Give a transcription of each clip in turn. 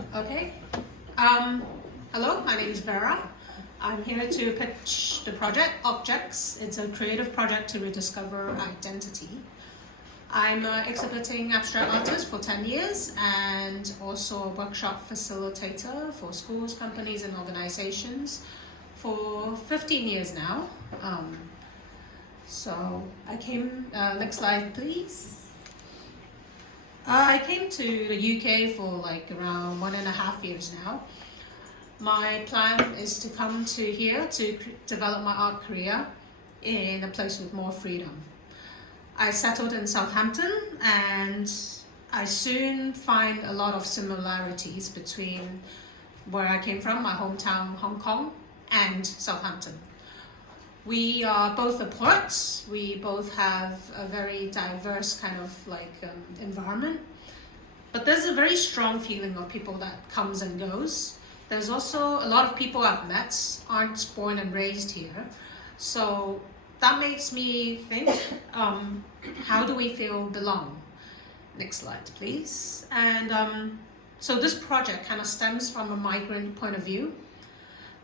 Okay. Hello, my name is Vera. I'm here to pitch the project Objects. It's a creative project to rediscover identity. I'm exhibiting abstract artist for 10 years and also a workshop facilitator for schools, companies, and organizations for 15 years now. So I came, next slide please. I came to the UK for like around 1.5 years now. My plan is to come to here to develop my art career in a place with more freedom. I settled in Southampton and I soon find a lot of similarities between where I came from, my hometown Hong Kong, and Southampton. We are both the poets, we both have a very diverse kind of environment, but there's a very strong feeling of people that comes and goes. There's also a lot of people I've met aren't born and raised here, so that makes me think, how do we feel belong? Next slide please. And so this project kind of stems from a migrant point of view.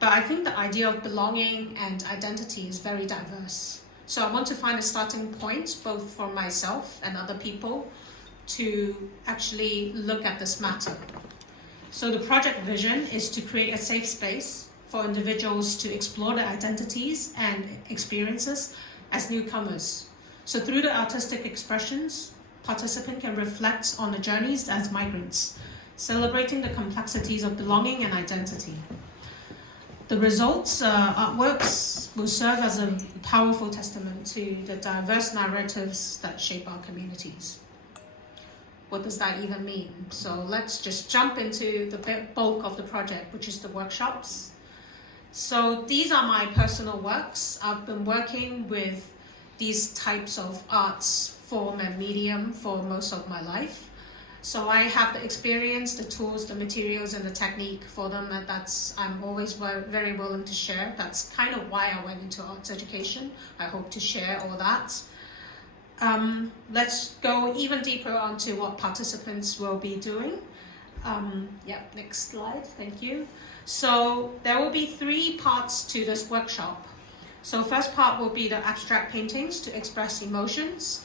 But I think the idea of belonging and identity is very diverse. So I want to find a starting point, both for myself and other people, to actually look at this matter. So the project vision is to create a safe space for individuals to explore their identities and experiences as newcomers. So through the artistic expressions, participants can reflect on the journeys as migrants, celebrating the complexities of belonging and identity. The results, artworks, will serve as a powerful testament to the diverse narratives that shape our communities. What does that even mean? So let's just jump into the bulk of the project, which is the workshops. So these are my personal works. I've been working with these types of arts form and medium for most of my life. So I have the experience, the tools, the materials, and the technique for them, and I'm always very willing to share. That's kind of why I went into arts education. I hope to share all that. Let's go even deeper onto what participants will be doing. Next slide, thank you. So there will be 3 parts to this workshop. So first part will be the abstract paintings to express emotions,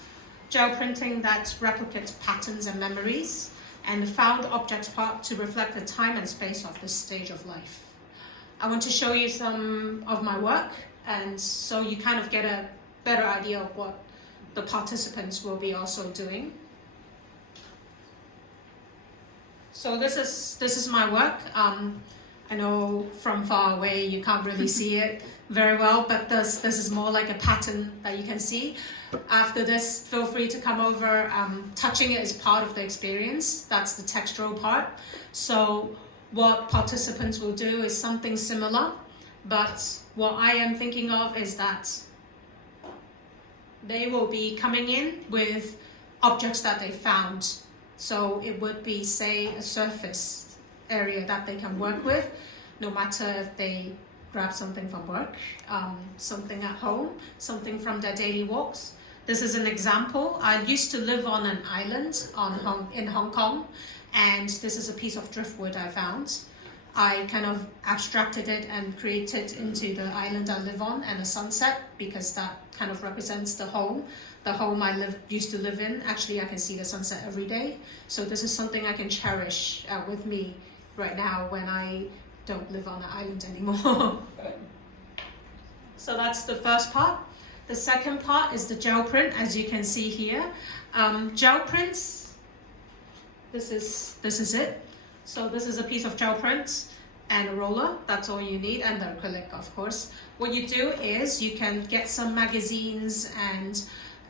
gel printing that replicates patterns and memories, and the found objects part to reflect the time and space of this stage of life. I want to show you some of my work, and so you kind of get a better idea of what the participants will be also doing. So this is my work. I know from far away you can't really see it very well, but this is more like a pattern that you can see. After this, feel free to come over. Touching it is part of the experience. That's the textural part. So what participants will do is something similar, but what I am thinking of is that they will be coming in with objects that they found. So it would be, say, a surface area that they can work with, no matter if they grab something from work, something at home, something from their daily walks. This is an example. I used to live on an island in Hong Kong, and this is a piece of driftwood I found. I kind of abstracted it and created into the island I live on and a sunset, because that kind of represents the home I used to live in. Actually, I can see the sunset every day. So this is something I can cherish with me right now when I don't live on an island anymore. So that's the first part. The second part is the gel print, as you can see here. Gel prints, this is it. So this is a piece of gel print and a roller, that's all you need, and the acrylic, of course. What you do is you can get some magazines and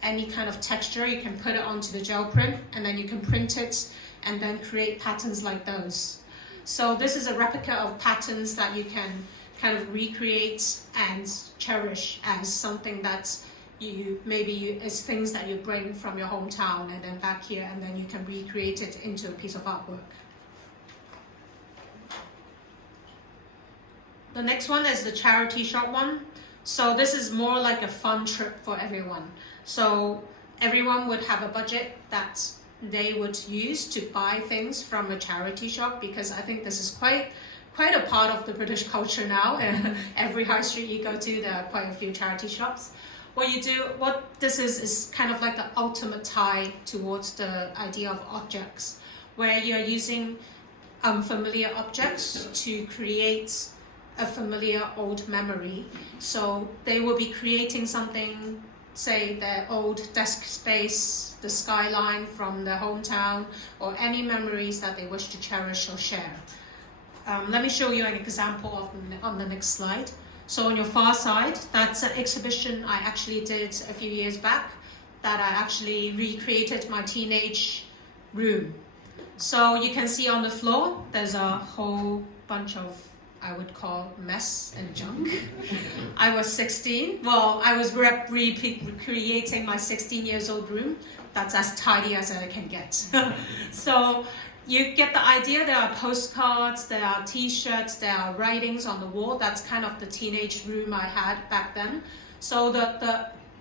any kind of texture, you can put it onto the gel print, and then you can print it and then create patterns like those. So this is a replica of patterns that you can kind of recreate and cherish as something that is things that you bring from your hometown and then back here, and then you can recreate it into a piece of artwork. The next one is the charity shop one. So this is more like a fun trip for everyone. So everyone would have a budget that they would use to buy things from a charity shop, because I think this is quite a part of the British culture now. Every high street you go to, there are quite a few charity shops. What this is kind of like the ultimate tie towards the idea of objects, where you're using familiar objects to create a familiar old memory. So they will be creating something, say their old desk space, the skyline from their hometown, or any memories that they wish to cherish or share. Let me show you an example on the next slide. So on your far side, that's an exhibition I actually did a few years back, that I actually recreated my teenage room. So you can see on the floor, there's a whole bunch of, I would call, mess and junk. I was 16. Well, I was recreating my 16 years old room. That's as tidy as I can get. So you get the idea. There are postcards, there are t-shirts, there are writings on the wall. That's kind of the teenage room I had back then. So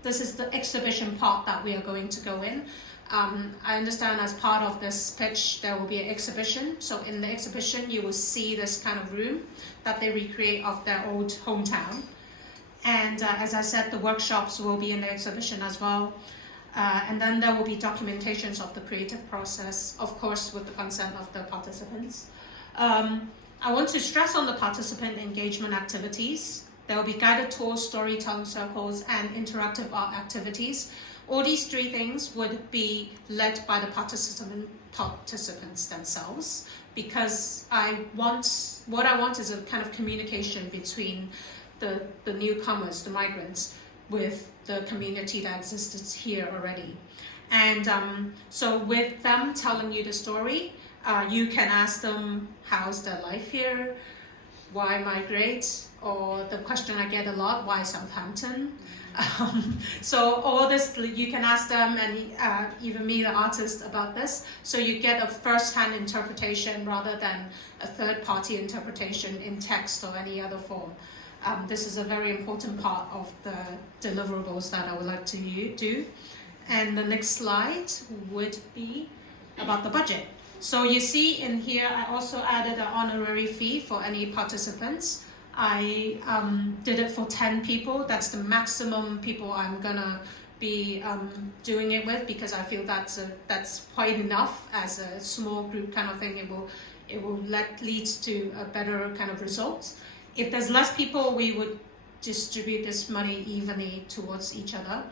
this is the exhibition part that we are going to go in. I understand as part of this pitch there will be an exhibition. So in the exhibition you will see this kind of room that they recreate of their old hometown. And as I said, the workshops will be in the exhibition as well. And then there will be documentations of the creative process, of course with the consent of the participants. I want to stress on the participant engagement activities. There will be guided tours, storytelling circles, and interactive art activities. All these three things would be led by the participants themselves, because what I want is a kind of communication between the newcomers, the migrants, with the community that exists here already. And so with them telling you the story, you can ask them, how's their life here? Why migrate? Or the question I get a lot, why Southampton? So all this, you can ask them, and even me, the artist, about this. So you get a first-hand interpretation rather than a third-party interpretation in text or any other form. This is a very important part of the deliverables that I would like to do. And the next slide would be about the budget. So you see in here, I also added an honorary fee for any participants. I did it for 10 people. That's the maximum people I'm gonna be doing it with, because I feel that's quite enough as a small group kind of thing. It will lead to a better kind of result. If there's less people, we would distribute this money evenly towards each other.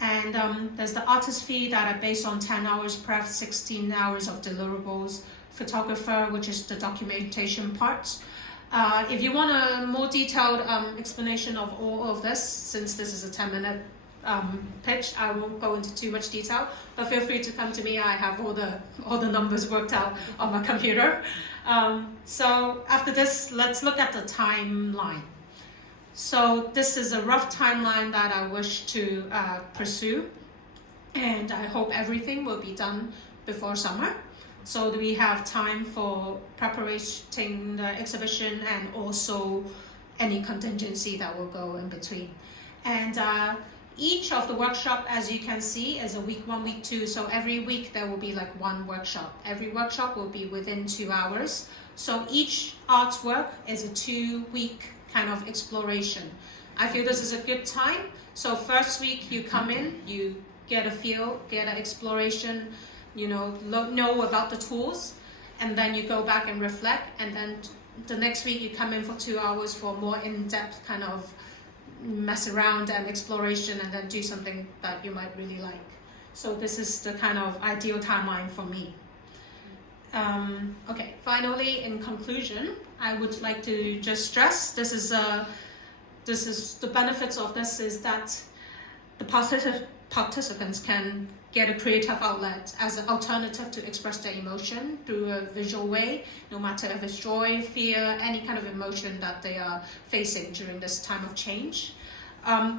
And there's the artist fee that are based on 10 hours prep, 16 hours of deliverables, photographer, which is the documentation part. If you want a more detailed explanation of all of this, since this is a 10-minute pitch, I won't go into too much detail, but feel free to come to me. I have all the numbers worked out on my computer. So after this, let's look at the timeline. So this is a rough timeline that I wish to pursue, and I hope everything will be done before summer. So we have time for preparing the exhibition and also any contingency that will go in between. And each of the workshop, as you can see, is a week 1, week 2. So every week there will be like one workshop. Every workshop will be within 2 hours. So each artwork is a 2-week kind of exploration. I feel this is a good time. So first week you come in, you get a feel, get an exploration, know about the tools, and then you go back and reflect, and then the next week you come in for 2 hours for more in-depth kind of mess around and exploration, and then do something that you might really like. So this is the kind of ideal timeline for me. Okay, finally, in conclusion, I would like to just stress this is the benefits of this is that the participants can get a creative outlet as an alternative to express their emotion through a visual way, no matter if it's joy, fear, any kind of emotion that they are facing during this time of change.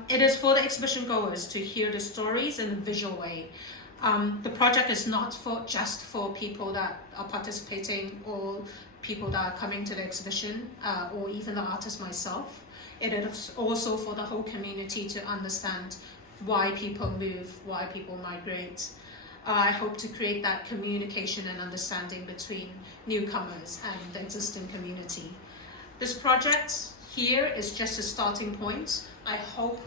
It is for the exhibition goers to hear the stories in a visual way. The project is not just for people that are participating or people that are coming to the exhibition, or even the artist myself. It is also for the whole community to understand why people move, why people migrate. I hope to create that communication and understanding between newcomers and the existing community. This project here is just a starting point. I hope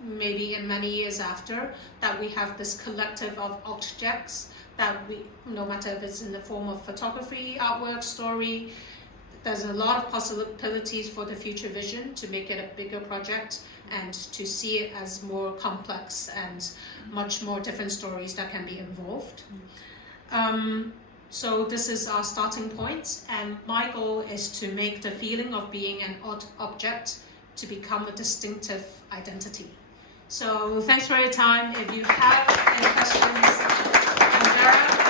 maybe in many years after that we have this collective of objects that we, no matter if it's in the form of photography, artwork, story, there's a lot of possibilities for the future vision to make it a bigger project and to see it as more complex and much more different stories that can be involved. So this is our starting point, and my goal is to make the feeling of being an odd object to become a distinctive identity. So thanks for your time. If you have any questions, I'm Vera.